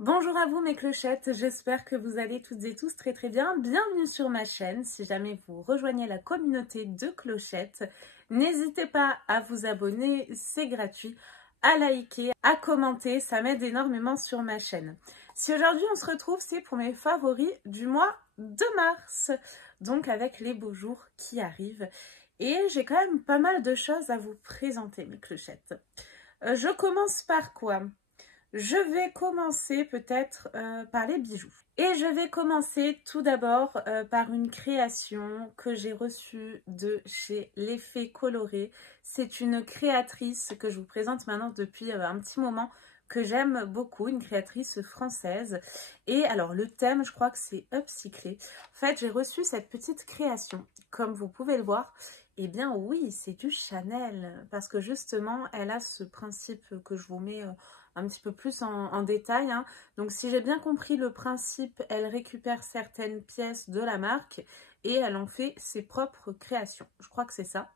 Bonjour à vous mes clochettes, j'espère que vous allez toutes et tous très bien. Bienvenue sur ma chaîne. Si jamais vous rejoignez la communauté de clochettes, n'hésitez pas à vous abonner, c'est gratuit, à liker, à commenter, ça m'aide énormément sur ma chaîne. Si aujourd'hui on se retrouve, c'est pour mes favoris du mois de mars, donc avec les beaux jours qui arrivent. Et j'ai quand même pas mal de choses à vous présenter mes clochettes. Je commence par quoi ? Je vais commencer peut-être par les bijoux. Et je vais commencer tout d'abord par une création que j'ai reçue de chez L'Effet Coloré. C'est une créatrice que je vous présente maintenant depuis un petit moment, que j'aime beaucoup, une créatrice française. Et alors le thème, je crois que c'est upcyclé. En fait, j'ai reçu cette petite création, comme vous pouvez le voir. Eh bien oui, c'est du Chanel, parce que justement, elle a ce principe que je vous mets un petit peu plus en détail, hein. Donc si j'ai bien compris le principe, elle récupère certaines pièces de la marque et elle en fait ses propres créations. Je crois que c'est ça.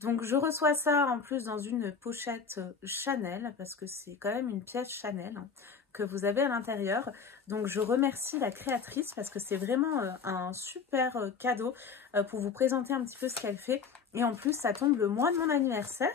Donc je reçois ça en plus dans une pochette Chanel, parce que c'est quand même une pièce Chanel, hein, que vous avez à l'intérieur. Donc je remercie la créatrice parce que c'est vraiment un super cadeau pour vous présenter un petit peu ce qu'elle fait. Et en plus, ça tombe le mois de mon anniversaire.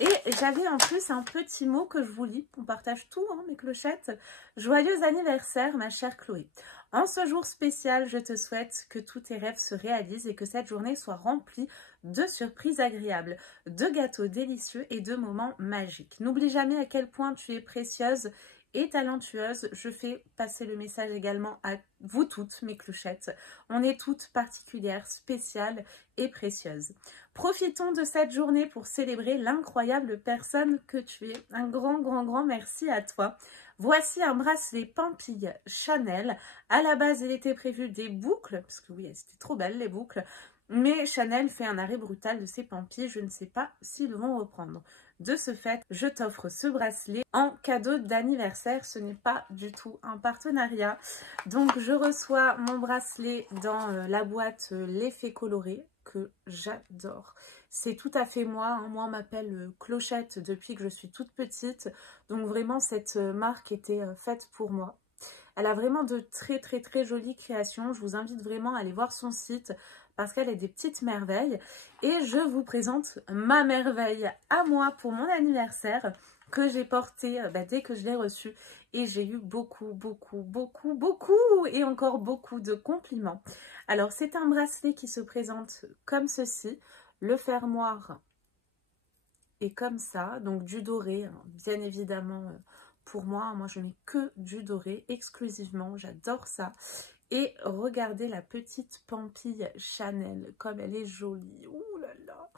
Et j'avais en plus un petit mot que je vous lis. On partage tout, hein, mes clochettes. Joyeux anniversaire, ma chère Chloé. En ce jour spécial, je te souhaite que tous tes rêves se réalisent et que cette journée soit remplie de surprises agréables, de gâteaux délicieux et de moments magiques. N'oublie jamais à quel point tu es précieuse et talentueuse. Je fais passer le message également à vous toutes, mes clochettes. On est toutes particulières, spéciales et précieuses. Profitons de cette journée pour célébrer l'incroyable personne que tu es. Un grand merci à toi. Voici un bracelet Pampille Chanel. À la base, il était prévu des boucles, parce que oui, c'était trop belle les boucles. Mais Chanel fait un arrêt brutal de ses pampilles. Je ne sais pas s'ils vont reprendre. De ce fait, je t'offre ce bracelet en cadeau d'anniversaire. Ce n'est pas du tout un partenariat. Donc, je reçois mon bracelet dans la boîte L'Effet Coloré, que j'adore. C'est tout à fait moi. Hein. Moi, on m'appelle Clochette depuis que je suis toute petite. Donc, vraiment, cette marque était faite pour moi. Elle a vraiment de très jolies créations. Je vous invite vraiment à aller voir son site parce qu'elle a des petites merveilles. Et je vous présente ma merveille à moi pour mon anniversaire que j'ai porté dès que je l'ai reçu. Et j'ai eu beaucoup et encore beaucoup de compliments. Alors, c'est un bracelet qui se présente comme ceci. Le fermoir est comme ça, donc du doré, hein, bien évidemment. Pour moi je mets que du doré exclusivement, j'adore ça. Et regardez la petite pampille Chanel, comme elle est jolie. Ouh là là,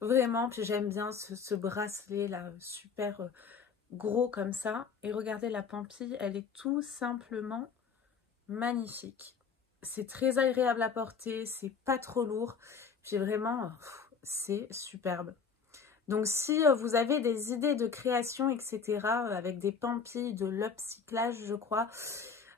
vraiment. Puis j'aime bien ce bracelet là, super gros comme ça. Et regardez la pampille, elle est tout simplement magnifique. C'est très agréable à porter, c'est pas trop lourd. Puis vraiment, c'est superbe. Donc si vous avez des idées de création, etc., avec des pampilles, de l'upcyclage, je crois,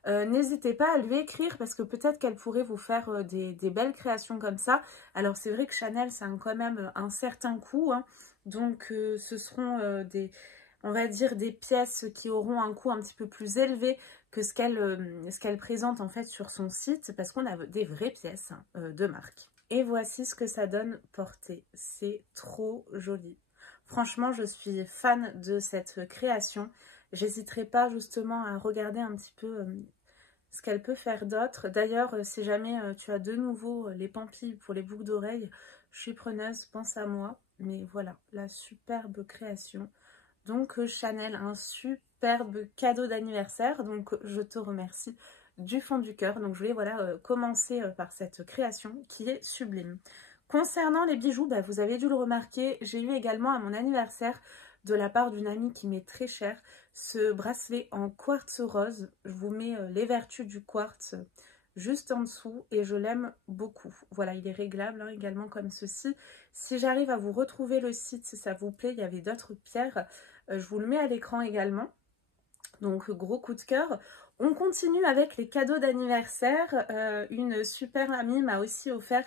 n'hésitez pas à lui écrire parce que peut-être qu'elle pourrait vous faire des belles créations comme ça. Alors c'est vrai que Chanel, ça a quand même un certain coût, hein. Donc ce seront on va dire des pièces qui auront un coût un petit peu plus élevé que ce qu'elle présente en fait sur son site, parce qu'on a des vraies pièces de marque. Et voici ce que ça donne porté. C'est trop joli. Franchement, je suis fan de cette création. J'hésiterai pas justement à regarder un petit peu ce qu'elle peut faire d'autre. D'ailleurs, si jamais tu as de nouveau les pampilles pour les boucles d'oreilles, je suis preneuse, pense à moi. Mais voilà, la superbe création. Donc Chanel, un superbe cadeau d'anniversaire. Donc je te remercie du fond du cœur. Donc je voulais commencer par cette création qui est sublime. Concernant les bijoux, vous avez dû le remarquer, j'ai eu également à mon anniversaire de la part d'une amie qui m'est très chère ce bracelet en quartz rose. Je vous mets les vertus du quartz juste en dessous et je l'aime beaucoup. Voilà, il est réglable hein, également comme ceci. Si j'arrive à vous retrouver le site, si ça vous plaît, il y avait d'autres pierres. Je vous le mets à l'écran également. Donc gros coup de cœur. On continue avec les cadeaux d'anniversaire. Une super amie m'a aussi offert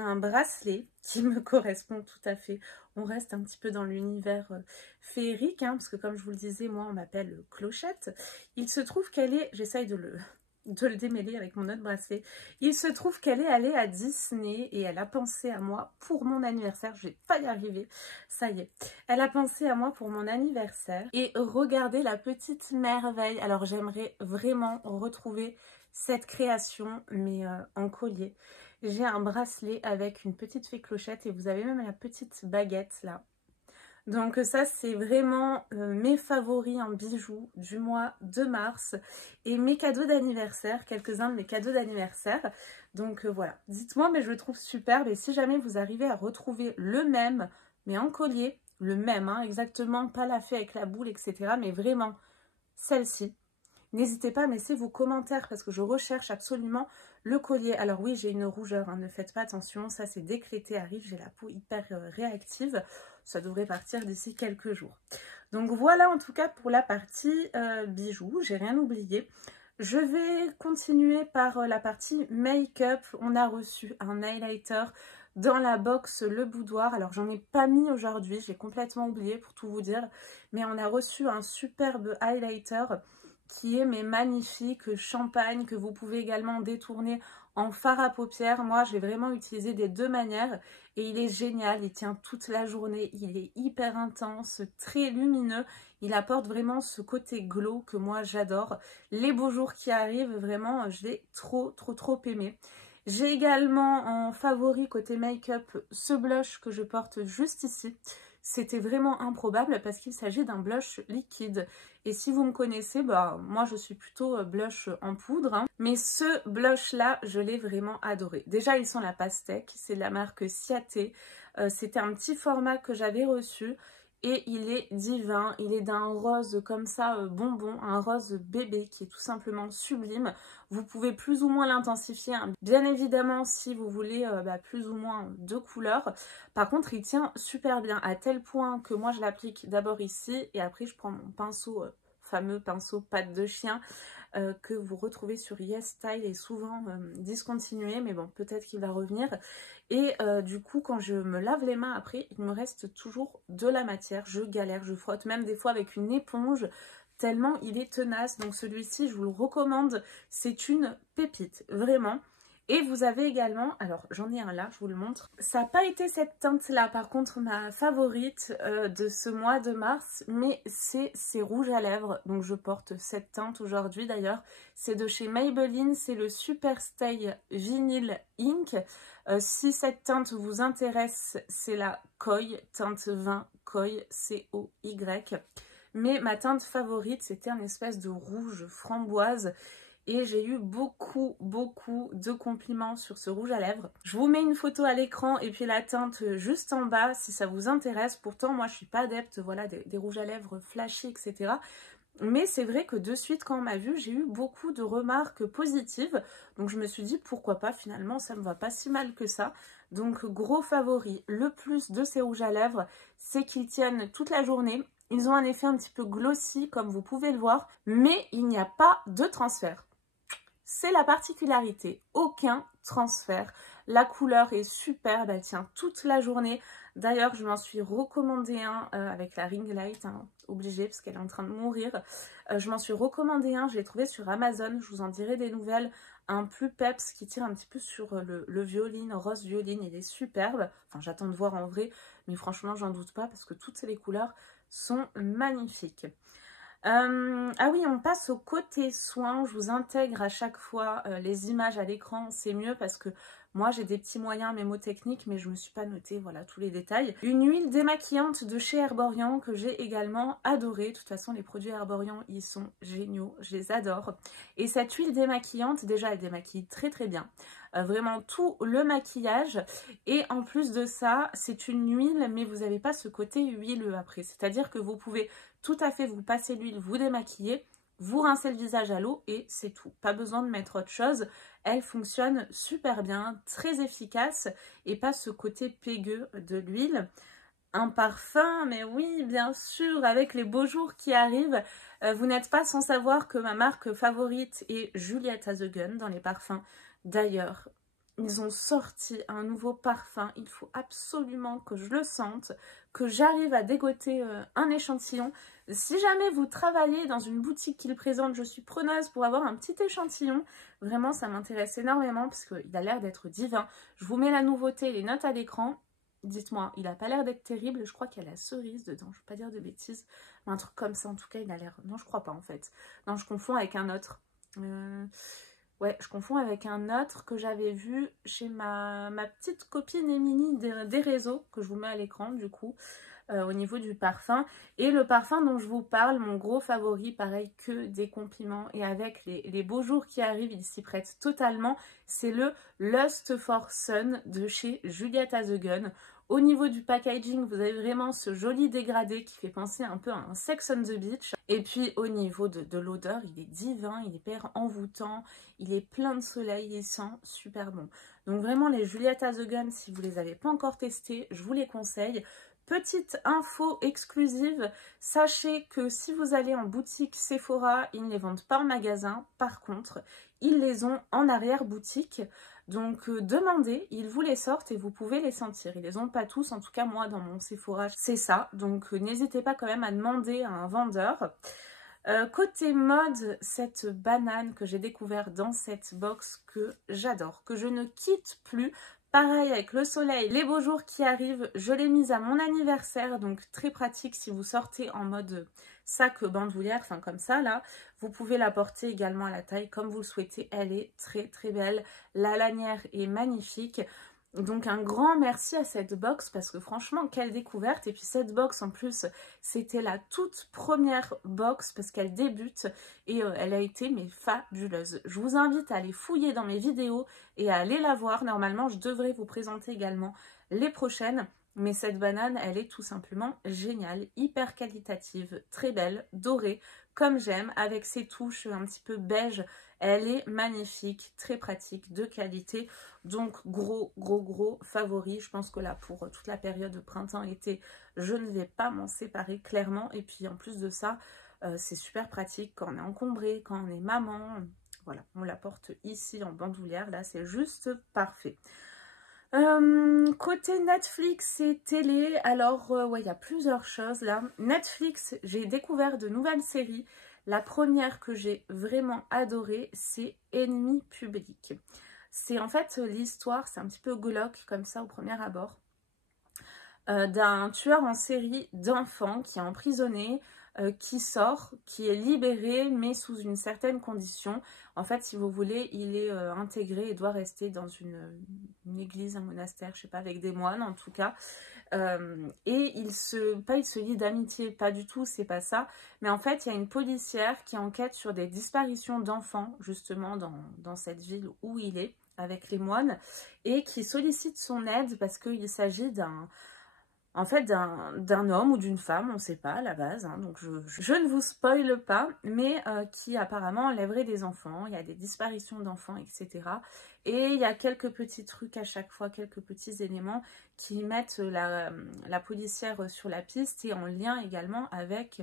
un bracelet qui me correspond tout à fait. On reste un petit peu dans l'univers féerique, hein, parce que comme je vous le disais, moi on m'appelle Clochette. Il se trouve qu'elle est, j'essaye de le démêler avec mon autre bracelet. Il se trouve qu'elle est allée à Disney et elle a pensé à moi pour mon anniversaire. Je vais pas y arriver, ça y est. Elle a pensé à moi pour mon anniversaire et regardez la petite merveille. Alors j'aimerais vraiment retrouver cette création, mais en collier. J'ai un bracelet avec une petite fée Clochette et vous avez même la petite baguette là. Donc ça c'est vraiment mes favoris en bijoux du mois de mars et mes cadeaux d'anniversaire, quelques-uns de mes cadeaux d'anniversaire. Donc voilà, dites-moi, mais je le trouve superbe et si jamais vous arrivez à retrouver le même, mais en collier, le même, hein, exactement, pas la fée avec la boule, etc. mais vraiment celle-ci. N'hésitez pas à me laisser vos commentaires parce que je recherche absolument le collier. Alors oui, j'ai une rougeur, hein, ne faites pas attention, ça c'est dès que l'été arrive, j'ai la peau hyper réactive. Ça devrait partir d'ici quelques jours. Donc voilà en tout cas pour la partie bijoux, j'ai rien oublié. Je vais continuer par la partie make-up. On a reçu un highlighter dans la box Le Boudoir. Alors j'en ai pas mis aujourd'hui, j'ai complètement oublié pour tout vous dire. Mais on a reçu un superbe highlighter qui est mais magnifique, champagne, que vous pouvez également détourner en fard à paupières. Moi, j'ai vraiment utilisé des deux manières et il est génial. Il tient toute la journée, il est hyper intense, très lumineux. Il apporte vraiment ce côté glow que moi, j'adore. Les beaux jours qui arrivent, vraiment, je l'ai trop aimé. J'ai également en favori côté make-up ce blush que je porte juste ici. C'était vraiment improbable parce qu'il s'agit d'un blush liquide. Et si vous me connaissez, bah, moi je suis plutôt blush en poudre. Hein. Mais ce blush là, je l'ai vraiment adoré. Déjà, ils sont la pastèque, c'est de la marque Ciaté. C'était un petit format que j'avais reçu. Et il est divin, il est d'un rose comme ça bonbon, un rose bébé qui est tout simplement sublime. Vous pouvez plus ou moins l'intensifier, hein. Bien évidemment si vous voulez plus ou moins deux couleurs. Par contre il tient super bien à tel point que moi je l'applique d'abord ici et après je prends mon pinceau, fameux pinceau patte de chien que vous retrouvez sur Yes Style et souvent discontinué, mais bon peut-être qu'il va revenir. Et du coup quand je me lave les mains après il me reste toujours de la matière, je galère, je frotte même des fois avec une éponge tellement il est tenace. Donc celui-ci je vous le recommande, c'est une pépite vraiment. Et vous avez également, alors j'en ai un là, je vous le montre. Ça n'a pas été cette teinte là, par contre ma favorite de ce mois de mars, mais c'est ces rouges à lèvres. Donc je porte cette teinte aujourd'hui d'ailleurs. C'est de chez Maybelline, c'est le Super Stay Vinyl Ink. Si cette teinte vous intéresse, c'est la Koi, teinte 20 Koi, C-O-Y. Mais ma teinte favorite, c'était un espèce de rouge framboise. Et j'ai eu beaucoup de compliments sur ce rouge à lèvres. Je vous mets une photo à l'écran et puis la teinte juste en bas si ça vous intéresse. Pourtant, moi, je suis pas adepte voilà, des rouges à lèvres flashy, etc. Mais c'est vrai que de suite, quand on m'a vu, j'ai eu beaucoup de remarques positives. Donc, je me suis dit, pourquoi pas, finalement, ça me va pas si mal que ça. Donc, gros favori. Le plus de ces rouges à lèvres, c'est qu'ils tiennent toute la journée. Ils ont un effet un petit peu glossy, comme vous pouvez le voir. Mais il n'y a pas de transfert. C'est la particularité, aucun transfert. La couleur est superbe, elle tient toute la journée. D'ailleurs, je m'en suis recommandé un avec la ring light, hein, obligée parce qu'elle est en train de mourir. Je m'en suis recommandé un, je l'ai trouvé sur Amazon, je vous en dirai des nouvelles. Un plus peps qui tire un petit peu sur le violine, rose violine, il est superbe. Enfin, j'attends de voir en vrai, mais franchement, j'en doute pas parce que toutes les couleurs sont magnifiques. Ah oui, on passe au côté soin. Je vous intègre à chaque fois les images à l'écran, c'est mieux parce que moi j'ai des petits moyens mémotechniques mais je me suis pas noté voilà tous les détails. Une huile démaquillante de chez Herborian que j'ai également adorée. De toute façon les produits Herborian ils sont géniaux, je les adore. Et cette huile démaquillante déjà elle démaquille très bien. Vraiment tout le maquillage et en plus de ça c'est une huile mais vous n'avez pas ce côté huileux après, c'est à dire que vous pouvez tout à fait vous passer l'huile, vous démaquiller, vous rincez le visage à l'eau et c'est tout, pas besoin de mettre autre chose. Elle fonctionne super bien, très efficace et pas ce côté pégueux de l'huile. Un parfum, mais oui, bien sûr, avec les beaux jours qui arrivent, vous n'êtes pas sans savoir que ma marque favorite est Juliette As a Gun dans les parfums. D'ailleurs, ils ont sorti un nouveau parfum. Il faut absolument que je le sente, que j'arrive à dégoter un échantillon. Si jamais vous travaillez dans une boutique qui le présente, je suis preneuse pour avoir un petit échantillon. Vraiment, ça m'intéresse énormément parce qu'il a l'air d'être divin. Je vous mets la nouveauté, les notes à l'écran. Dites-moi, il n'a pas l'air d'être terrible. Je crois qu'il y a la cerise dedans. Je ne vais pas dire de bêtises. Un truc comme ça, en tout cas, il a l'air... Non, je crois pas, en fait. Non, je confonds avec un autre. Ouais, je confonds avec un autre que j'avais vu chez ma petite copine Émilie des réseaux, que je vous mets à l'écran, du coup, au niveau du parfum. Et le parfum dont je vous parle, mon gros favori, pareil, que des compliments. Et avec les beaux jours qui arrivent, il s'y prête totalement. C'est le Lust for Sun de chez Juliette Azegen. Au niveau du packaging, vous avez vraiment ce joli dégradé qui fait penser un peu à un Sex on the Beach. Et puis au niveau de l'odeur, il est divin, il est hyper envoûtant, il est plein de soleil, il sent super bon. Donc vraiment les Juliette Azegen, si vous ne les avez pas encore testés, je vous les conseille. Petite info exclusive, sachez que si vous allez en boutique Sephora, ils ne les vendent pas en magasin. Par contre, ils les ont en arrière-boutique. Donc demandez, ils vous les sortent et vous pouvez les sentir. Ils les ont pas tous, en tout cas moi dans mon Sephora, c'est ça. Donc n'hésitez pas quand même à demander à un vendeur. Côté mode, cette banane que j'ai découvert dans cette box que j'adore, que je ne quitte plus. Pareil avec le soleil, les beaux jours qui arrivent, je l'ai mise à mon anniversaire, donc très pratique si vous sortez en mode sac bandoulière, enfin comme ça là. Vous pouvez la porter également à la taille comme vous le souhaitez, elle est très très belle. La lanière est magnifique. Donc un grand merci à cette box parce que franchement quelle découverte. Et puis cette box en plus c'était la toute première box parce qu'elle débute et elle a été mais fabuleuse. Je vous invite à aller fouiller dans mes vidéos et à aller la voir. Normalement je devrais vous présenter également les prochaines. Mais cette banane elle est tout simplement géniale, hyper qualitative, très belle, dorée comme j'aime avec ses touches un petit peu beige. Elle est magnifique, très pratique, de qualité. Donc gros favori. Je pense que là pour toute la période de printemps-été, je ne vais pas m'en séparer clairement. Et puis en plus de ça, c'est super pratique quand on est encombré, quand on est maman. Voilà, on la porte ici en bandoulière. Là, c'est juste parfait. Côté Netflix et télé, alors ouais, il y a plusieurs choses là. Netflix, j'ai découvert de nouvelles séries. La première que j'ai vraiment adorée, c'est Ennemi public. C'est en fait l'histoire, c'est un petit peu glauque comme ça au premier abord, d'un tueur en série d'enfants qui est emprisonné, qui sort, qui est libéré, mais sous une certaine condition. En fait, si vous voulez, il est intégré et doit rester dans une église, un monastère, je sais pas, avec des moines en tout cas. Et il se lie d'amitié, pas du tout, c'est pas ça. Mais en fait, il y a une policière qui enquête sur des disparitions d'enfants, justement, dans cette ville où il est, avec les moines, et qui sollicite son aide parce qu'il s'agit d'un homme ou d'une femme, on ne sait pas à la base, hein, donc je ne vous spoile pas, mais qui apparemment enlèverait des enfants, il y a des disparitions d'enfants, etc. Et il y a quelques petits trucs à chaque fois, quelques petits éléments qui mettent la policière sur la piste et en lien également avec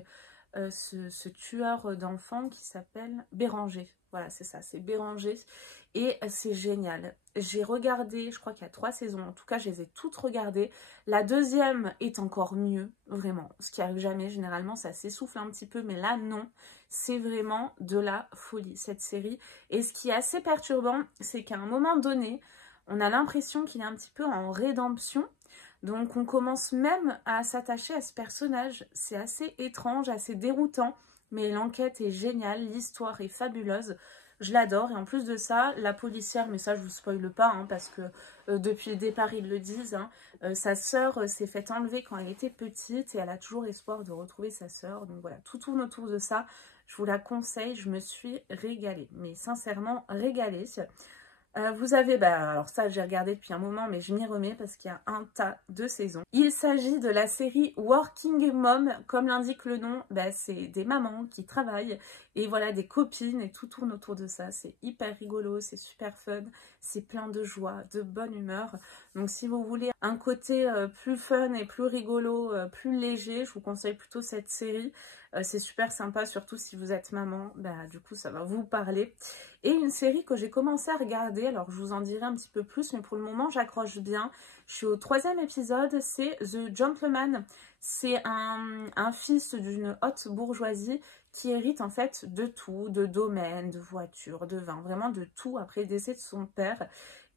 ce tueur d'enfants qui s'appelle Béranger. Voilà, c'est ça, c'est Béranger. Et c'est génial. J'ai regardé, je crois qu'il y a 3 saisons, en tout cas je les ai toutes regardées. La deuxième est encore mieux, vraiment. Ce qui arrive jamais, généralement ça s'essouffle un petit peu, mais là non. C'est vraiment de la folie, cette série. Et ce qui est assez perturbant, c'est qu'à un moment donné, on a l'impression qu'il est un petit peu en rédemption. Donc on commence même à s'attacher à ce personnage. C'est assez étrange, assez déroutant, mais l'enquête est géniale, l'histoire est fabuleuse. Je l'adore et en plus de ça, la policière, mais ça je vous spoile pas hein, parce que depuis le départ ils le disent, hein, sa sœur s'est fait enlever quand elle était petite et elle a toujours espoir de retrouver sa sœur. Donc voilà, tout tourne autour de ça. Je vous la conseille, je me suis régalée, mais sincèrement régalée. Vous avez, alors ça j'ai regardé depuis un moment mais je m'y remets parce qu'il y a un tas de saisons. Il s'agit de la série Working Mom, comme l'indique le nom, c'est des mamans qui travaillent et voilà des copines et tout tourne autour de ça. C'est hyper rigolo, c'est super fun, c'est plein de joie, de bonne humeur. Donc si vous voulez un côté plus fun et plus rigolo, plus léger, je vous conseille plutôt cette série. C'est super sympa, surtout si vous êtes maman, bah, du coup ça va vous parler. Et une série que j'ai commencé à regarder, alors je vous en dirai un petit peu plus, mais pour le moment j'accroche bien. Je suis au 3e épisode, c'est The Gentleman. C'est un fils d'une haute bourgeoisie qui hérite en fait de tout, de domaines, de voitures, de vin, vraiment de tout après le décès de son père.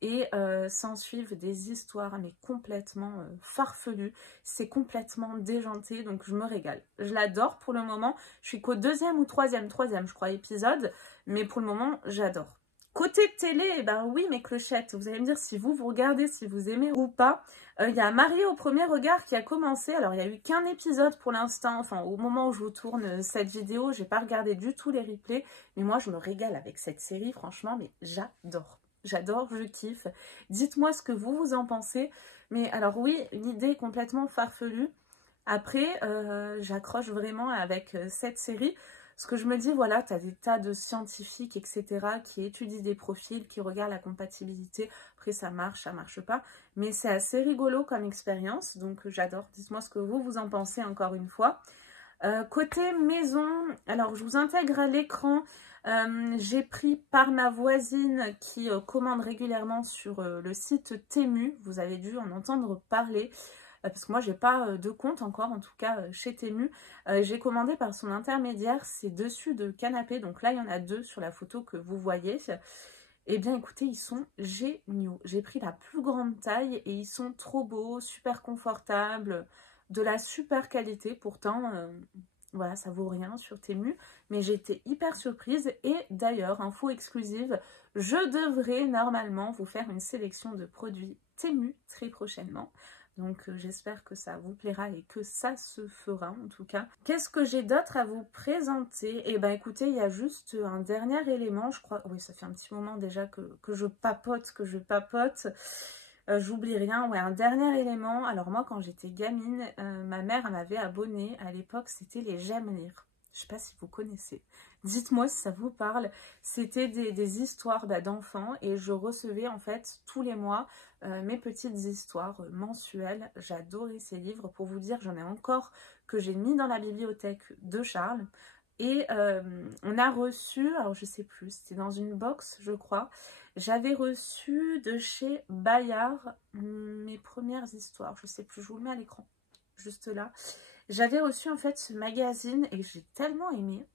Et s'ensuivent des histoires mais complètement farfelues, c'est complètement déjanté, donc je me régale. Je l'adore pour le moment, je suis qu'au 2e ou 3e je crois épisode, mais pour le moment j'adore. Côté télé, eh ben oui mes clochettes, vous allez me dire si vous regardez, si vous aimez ou pas. Il y a Mariée au premier regard qui a commencé, alors il n'y a eu qu'un épisode pour l'instant, enfin au moment où je vous tourne cette vidéo, j'ai pas regardé du tout les replays, mais moi je me régale avec cette série, franchement, mais j'adore. J'adore, je kiffe. Dites-moi ce que vous en pensez. Mais alors oui, l'idée est complètement farfelue. Après, j'accroche vraiment avec cette série. Parce que je me dis, voilà, tu as des tas de scientifiques, etc. qui étudient des profils, qui regardent la compatibilité. Après, ça marche pas. Mais c'est assez rigolo comme expérience. Donc, j'adore. Dites-moi ce que vous en pensez encore une fois. Côté maison, alors je vous intègre à l'écran. J'ai pris par ma voisine qui commande régulièrement sur le site Temu. Vous avez dû en entendre parler. Parce que moi, j'ai pas de compte encore, en tout cas chez Temu. J'ai commandé par son intermédiaire ces dessus de canapé. Donc là, il y en a 2 sur la photo que vous voyez. Eh bien, écoutez, ils sont géniaux. J'ai pris la plus grande taille et ils sont trop beaux, super confortables, de la super qualité. Pourtant, voilà, ça vaut rien sur Temu. Mais j'étais hyper surprise. Et d'ailleurs, info exclusive, je devrais normalement vous faire une sélection de produits Temu très prochainement. Donc j'espère que ça vous plaira et que ça se fera en tout cas. Qu'est-ce que j'ai d'autre à vous présenter? Eh ben écoutez, il y a juste un dernier élément, je crois. Oui, ça fait un petit moment déjà que je papote, j'oublie rien. Ouais, un dernier élément. Alors moi, quand j'étais gamine, ma mère m'avait abonnée. À l'époque, c'était les J'aime lire. Je sais pas si vous connaissez. Dites-moi si ça vous parle. C'était des histoires d'enfants et je recevais en fait tous les mois mes petites histoires mensuelles. J'adorais ces livres. Pour vous dire, j'en ai encore que j'ai mis dans la bibliothèque de Charles. Et on a reçu, alors je sais plus, c'était dans une box je crois. J'avais reçu de chez Bayard mes premières histoires. Je sais plus, je vous le mets à l'écran, juste là. J'avais reçu en fait ce magazine et j'ai tellement aimé,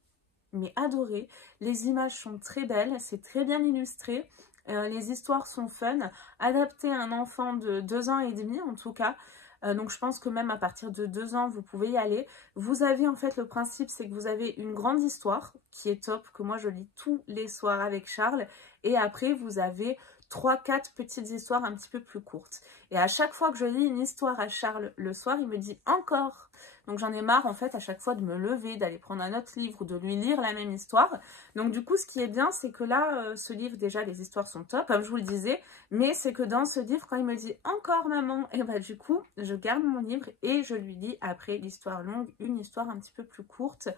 mais adoré. Les images sont très belles, c'est très bien illustré. Les histoires sont fun, adaptées à un enfant de 2 ans et demi en tout cas. Donc je pense que même à partir de 2 ans, vous pouvez y aller. Vous avez en fait le principe, c'est que vous avez une grande histoire qui est top, que moi je lis tous les soirs avec Charles. Et après, vous avez 3-4 petites histoires un petit peu plus courtes. Et à chaque fois que je lis une histoire à Charles le soir, il me dit encore. Donc j'en ai marre en fait à chaque fois de me lever, d'aller prendre un autre livre ou de lui lire la même histoire. Donc du coup ce qui est bien c'est que là, ce livre déjà les histoires sont top comme je vous le disais. Mais c'est que dans ce livre quand il me dit encore maman, et bah du coup je garde mon livre et je lui lis après l'histoire longue, une histoire un petit peu plus courte.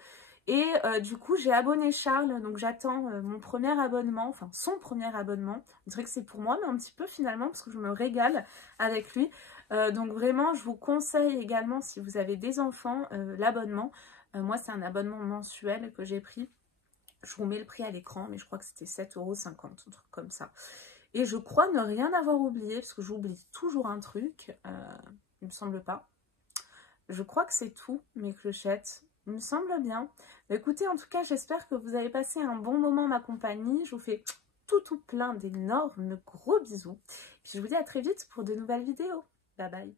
Et du coup, j'ai abonné Charles, donc j'attends mon premier abonnement, enfin son premier abonnement. On dirait que c'est pour moi, mais un petit peu finalement, parce que je me régale avec lui. Donc vraiment, je vous conseille également, si vous avez des enfants, l'abonnement. Moi, c'est un abonnement mensuel que j'ai pris. Je vous mets le prix à l'écran, mais je crois que c'était 7,50 €, un truc comme ça. Et je crois ne rien avoir oublié, parce que j'oublie toujours un truc, il me semble pas. Je crois que c'est tout, mes clochettes. Il me semble bien. Écoutez, en tout cas, j'espère que vous avez passé un bon moment en ma compagnie. Je vous fais tout plein d'énormes gros bisous. Puis je vous dis à très vite pour de nouvelles vidéos. Bye bye.